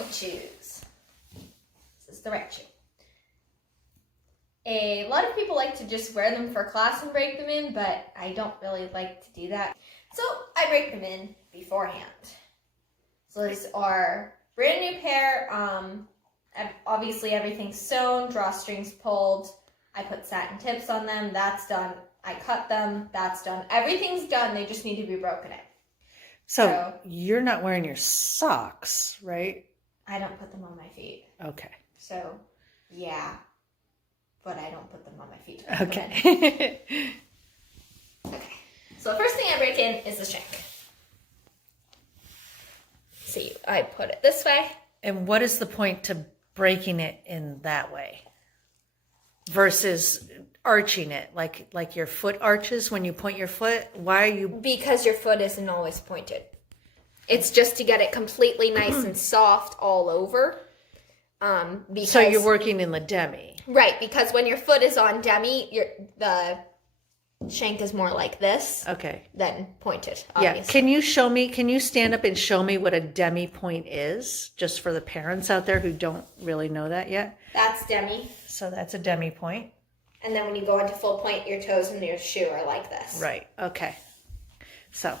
point shoes. This is the right shoe. A lot of people like to just wear them for class and break them in, but I don't really like to do that. So I break them in beforehand. So these are brand new pair. Obviously everything's sewn, drawstrings pulled. I put satin tips on them. That's done. I cut them. That's done. Everything's done. They just need to be broken in. So you're not wearing your socks, right? I don't put them on my feet. Okay. So, yeah. But I don't put them on my feet. Okay. Okay. So the first thing I break in is the shank. See, I put it this way. And what is the point to breaking it in that way versus arching it, like your foot arches when you point your foot? Why are you? Because your foot isn't always pointed. It's just to get it completely nice and soft all over. So you're working in the demi. Right, because when your foot is on demi, the shank is more like this. Okay. Than pointed, obviously. Yeah. Can you stand up and show me what a demi point is, just for the parents out there who don't really know that yet? That's demi. So that's a demi point. And then when you go into full point, your toes and your shoe are like this. Right. Okay. So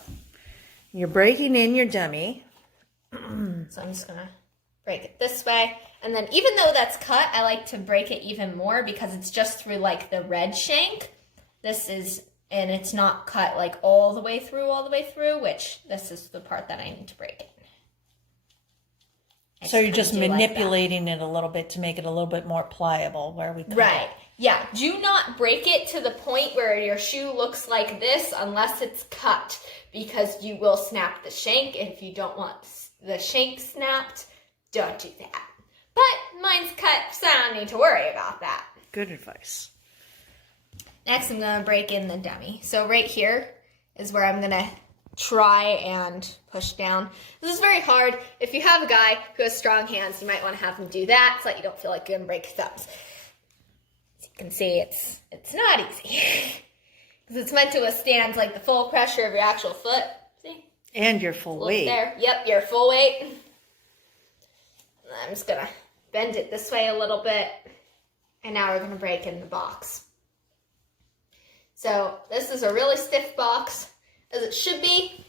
you're breaking in your demi. So I'm just going to break it this way. And then even though that's cut, I like to break it even more because it's just through like the red shank. And it's not cut like all the way through, which this is the part that I need to break it. So you're just manipulating it a little bit to make it a little bit more pliable where we cut Right. it. Yeah. Do not break it to the point where your shoe looks like this unless it's cut, because you will snap the shank. And if you don't want the shank snapped, don't do that. But mine's cut, so I don't need to worry about that. Good advice. Next, I'm going to break in the demi. So right here is where I'm going to try and push down. This is very hard. If you have a guy who has strong hands, you might want to have him do that so that you don't feel like you're going to break your thumbs. As you can see, it's not easy. Because it's meant to withstand like the full pressure of your actual foot. See? And your full weight. There. Yep, your full weight. I'm just going to bend it this way a little bit. And now we're going to break in the box. So this is a really stiff box, as it should be,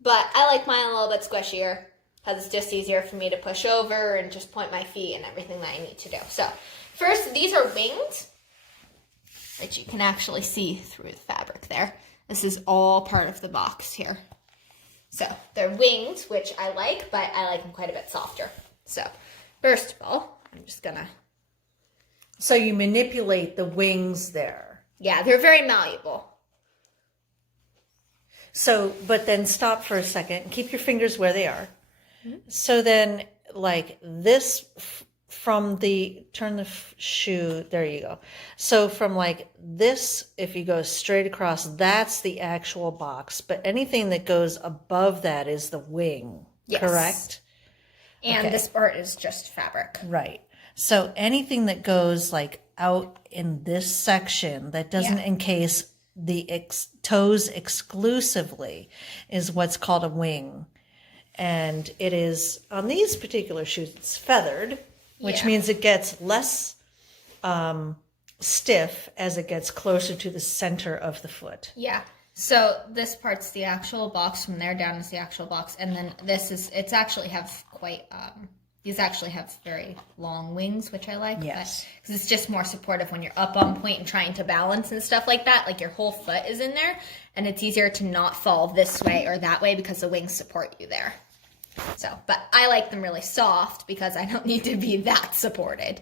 but I like mine a little bit squishier because it's just easier for me to push over and just point my feet and everything that I need to do. So first, these are wings, which you can actually see through the fabric there. This is all part of the box here. So they're winged, which I like, but I like them quite a bit softer. So first of all, I'm just going to... So you manipulate the wings there. Yeah, they're very malleable. So, but then stop for a second. Keep your fingers where they are. Mm-hmm. So then, like this, turn the shoe, there you go. So from like this, if you go straight across, that's the actual box. But anything that goes above that is the wing, yes. Correct? And this part is just fabric. Right. So anything that goes like out in this section that doesn't encase the toes exclusively is what's called a wing. And it is, on these particular shoes, it's feathered, which means it gets less stiff as it gets closer to the center of the foot. Yeah. So this part's the actual box. From there down is the actual box. And then it's actually have quite... These actually have very long wings, which I like. Yes. Because it's just more supportive when you're up on point and trying to balance and stuff like that. Like your whole foot is in there. And it's easier to not fall this way or that way because the wings support you there. So, but I like them really soft because I don't need to be that supported.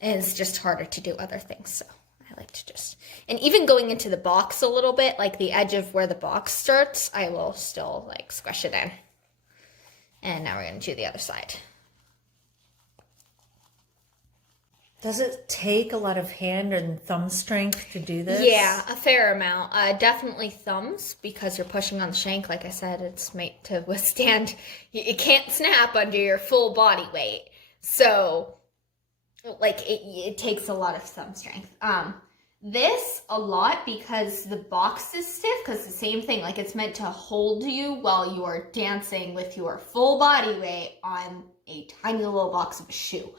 And it's just harder to do other things. So I like to just... And even going into the box a little bit, like the edge of where the box starts, I will still like squish it in. And now we're going to do the other side. Does it take a lot of hand and thumb strength to do this? Yeah, a fair amount. Definitely thumbs, because you're pushing on the shank. Like I said, it's made to withstand. It can't snap under your full body weight. So, like, it takes a lot of thumb strength. This, a lot, because the box is stiff, because the same thing. Like, it's meant to hold you while you are dancing with your full body weight on a tiny little box of a shoe.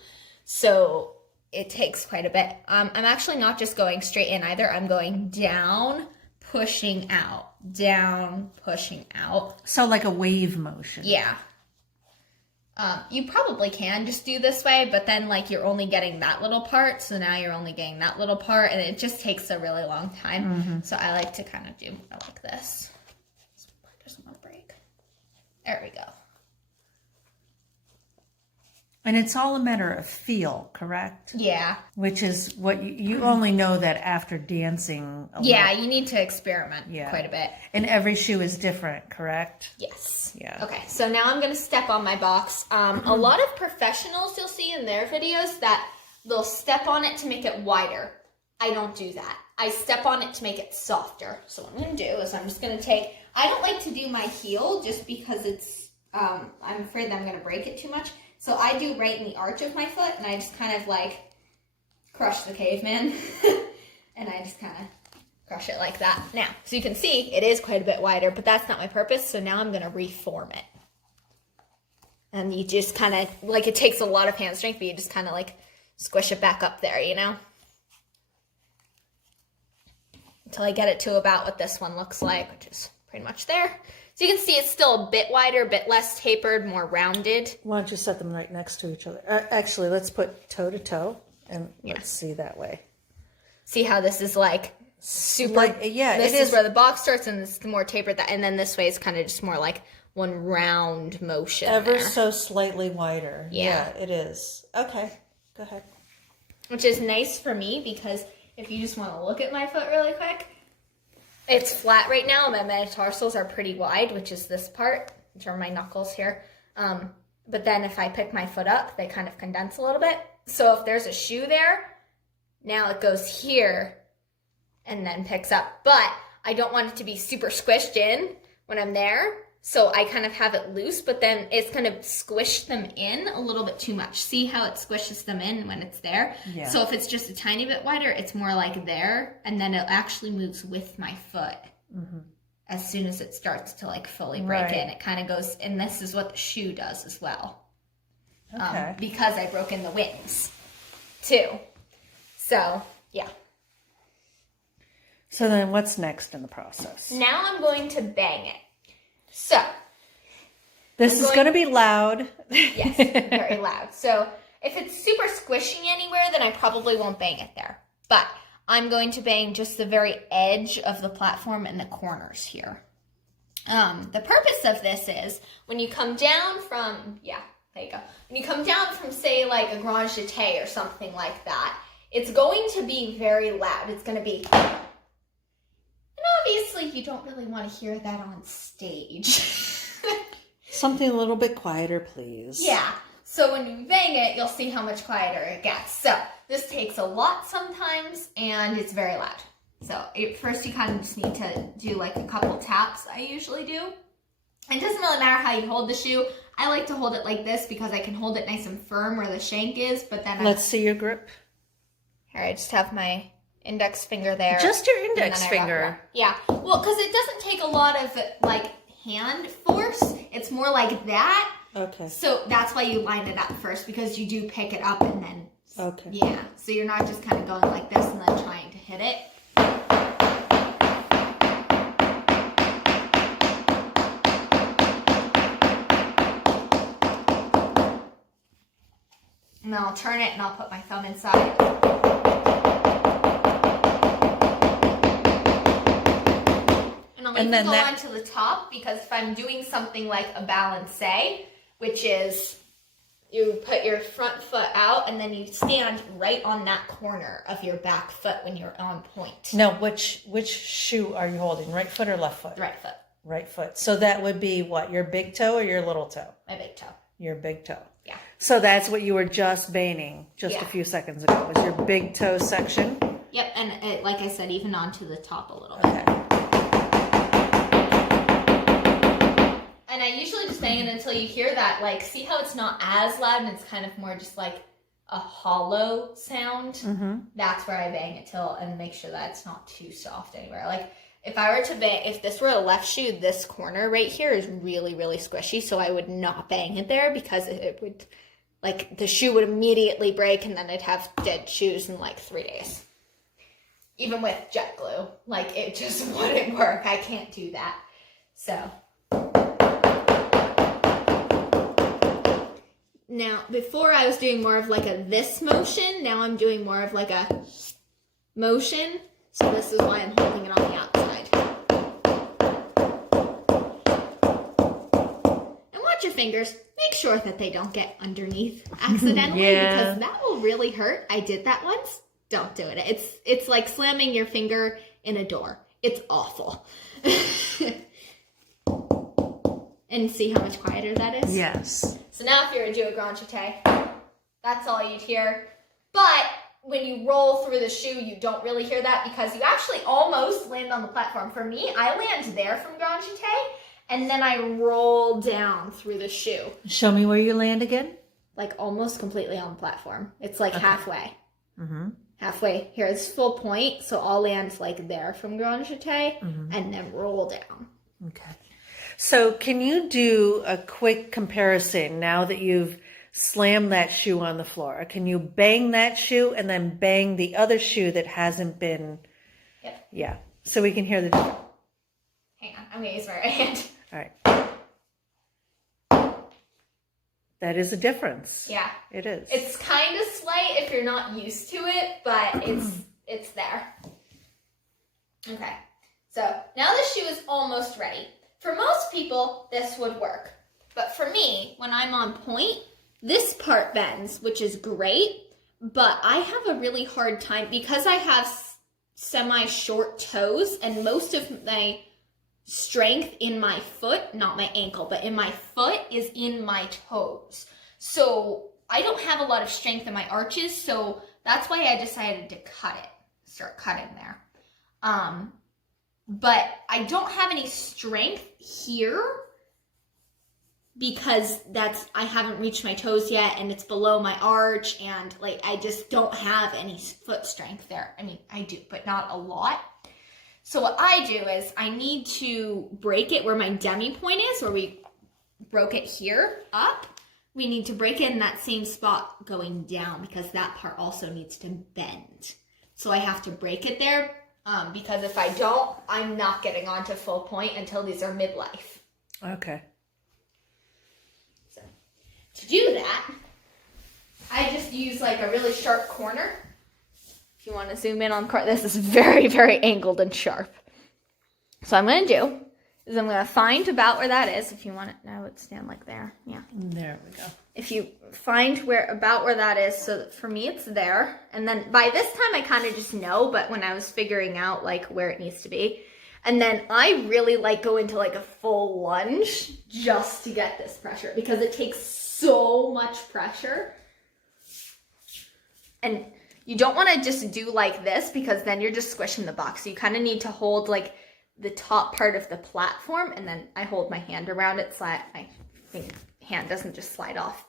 So it takes quite a bit. I'm actually not just going straight in either. I'm going down, pushing out, down, pushing out. So like a wave motion. Yeah. You probably can just do this way, but then like you're only getting that little part, so now you're only getting that little part, and it just takes a really long time. So I like to kind of do more like this. This part doesn't want to break. There we go. And it's all a matter of feel, correct? Yeah. Which is what you only know that after dancing. Yeah, you need to experiment quite a bit. And every shoe is different, correct? Yes. Yeah. Okay, so now I'm going to step on my box. A lot of professionals you'll see in their videos that they'll step on it to make it wider. I don't do that. I step on it to make it softer. So what I'm going to do is I'm just going to take, I don't like to do my heel just because it's, I'm afraid that I'm going to break it too much. So I do right in the arch of my foot, and I just kind of like crush the caveman. And I just kind of crush it like that. Now, so you can see it is quite a bit wider, but that's not my purpose. So now I'm going to reform it. And you just kind of, like, it takes a lot of hand strength, but you just kind of like squish it back up there, you know? Until I get it to about what this one looks like, which is pretty much there. So you can see it's still a bit wider, a bit less tapered, more rounded. Why don't you set them right next to each other? Actually, let's put toe to toe, and let's see that way. See how this is like super, yeah, this is where the box starts, and this is more tapered, and then this way is kind of just more like one round motion. Ever so slightly wider. Yeah, it is. Okay, go ahead. Which is nice for me, because if you just want to look at my foot really quick, it's flat right now, and my metatarsals are pretty wide, which is this part, which are my knuckles here. But then if I pick my foot up, they kind of condense a little bit. So if there's a shoe there, now it goes here and then picks up. But I don't want it to be super squished in when I'm there. So I kind of have it loose, but then it's going to squish them in a little bit too much. See how it squishes them in when it's there? Yeah. So if it's just a tiny bit wider, it's more like there, and then it actually moves with my foot. As soon as it starts to like fully break in, it kind of goes, and this is what the shoe does as well. Okay. Because I broke in the wings too. So, yeah. So then what's next in the process? Now I'm going to bang it. So, this is going to be loud. Yes, very loud. So, if it's super squishy anywhere, then I probably won't bang it there. But I'm going to bang just the very edge of the platform and the corners here. The purpose of this is when you come down from, there you go. When you come down from, say, like a grand jeté or something like that, it's going to be very loud. It's going to be... Obviously, you don't really want to hear that on stage. Something a little bit quieter, please. Yeah. So when you bang it, you'll see how much quieter it gets. So this takes a lot sometimes, and it's very loud. So first you kind of just need to do like a couple taps, I usually do. It doesn't really matter how you hold the shoe. I like to hold it like this because I can hold it nice and firm where the shank is, but then Let's see your grip. Here, I just have my index finger there. Just your index finger. Yeah. Well, because it doesn't take a lot of like hand force. It's more like that. Okay. So that's why you line it up first, because you do pick it up and then. Okay. Yeah. So you're not just kind of going like this and then trying to hit it. And then I'll turn it and I'll put my thumb inside. And then go on to the top, because if I'm doing something like a balancé, which is you put your front foot out and then you stand right on that corner of your back foot when you're on point. No, which shoe are you holding? Right foot or left foot? Right foot. Right foot. So that would be what? Your big toe or your little toe? My big toe. Your big toe. Yeah. So that's what you were just banging just a few seconds ago, was your big toe section? Yep, and it, like I said, even onto the top a little bit. Okay. And I usually just bang it until you hear that, like, see how it's not as loud and it's kind of more just like a hollow sound? Mm-hmm. That's where I bang it till and make sure that it's not too soft anywhere. Like, if I were to bang, if this were a left shoe, this corner right here is really, really squishy. So I would not bang it there because it would, like, the shoe would immediately break and then I'd have dead shoes in like 3 days. Even with jet glue, like, it just wouldn't work. I can't do that. So now, before I was doing more of like a this motion. Now I'm doing more of like a motion. So this is why I'm holding it on the outside. And watch your fingers. Make sure that they don't get underneath accidentally because that will really hurt. I did that once. Don't do it. It's like slamming your finger in a door. It's awful. And see how much quieter that is? Yes. So now if you were to do a grand jeté, that's all you'd hear. But when you roll through the shoe, you don't really hear that because you actually almost land on the platform. For me, I land there from grand jeté, and then I roll down through the shoe. Show me where you land again. Like almost completely on the platform. It's like halfway. Mm-hmm. Halfway. Here, it's full point, so I'll land like there from grand jeté, and then roll down. Okay. So can you do a quick comparison now that you've slammed that shoe on the floor? Can you bang that shoe and then bang the other shoe that hasn't been? Yep. Yeah. So we can hear the difference. Hang on, I'm going to use my right hand. All right. That is a difference. Yeah. It is. It's kind of slight if you're not used to it, but it's there. Okay. So now the shoe is almost ready. For most people, this would work. But for me, when I'm on point, this part bends, which is great, but I have a really hard time because I have semi-short toes and most of my strength in my foot, not my ankle, but in my foot is in my toes. So I don't have a lot of strength in my arches, so that's why I decided to start cutting there. But I don't have any strength here because I haven't reached my toes yet and it's below my arch and like I just don't have any foot strength there. I mean, I do, but not a lot. So what I do is I need to break it where my demi point is, where we broke it here up. We need to break it in that same spot going down because that part also needs to bend. So I have to break it there. Because if I don't, I'm not getting onto full point until these are midlife. Okay. So to do that, I just use like a really sharp corner. If you want to zoom in on this is very, very angled and sharp. So what I'm going to do is I'm going to find about where that is. If you want it, now it's stand like there. Yeah. There we go. If you find about where that is, so for me it's there. And then by this time I kind of just know, but when I was figuring out like where it needs to be. And then I really like go into like a full lunge just to get this pressure because it takes so much pressure. And you don't want to just do like this because then you're just squishing the box. So you kind of need to hold like the top part of the platform and then I hold my hand around it so my hand doesn't just slide off.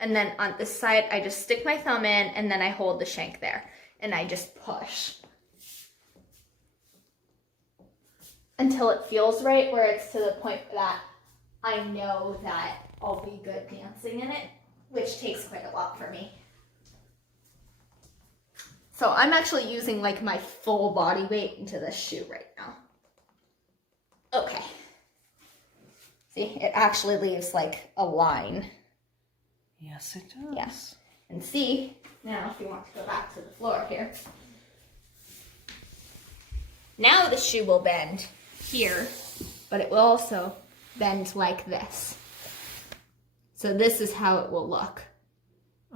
And then on this side, I just stick my thumb in and then I hold the shank there and I just push until it feels right where it's to the point that I know that I'll be good dancing in it, which takes quite a lot for me. So I'm actually using like my full body weight into this shoe right now. Okay. See, it actually leaves like a line. Yes, it does. Yes. And see, now if you want to go back to the floor here. Now the shoe will bend here, but it will also bend like this. So this is how it will look.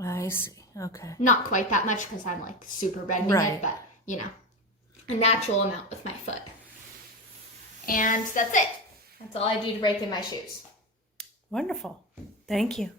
I see. Okay. Not quite that much because I'm like super bending it, but you know, a natural amount with my foot. And that's it. That's all I do to break in my shoes. Wonderful. Thank you.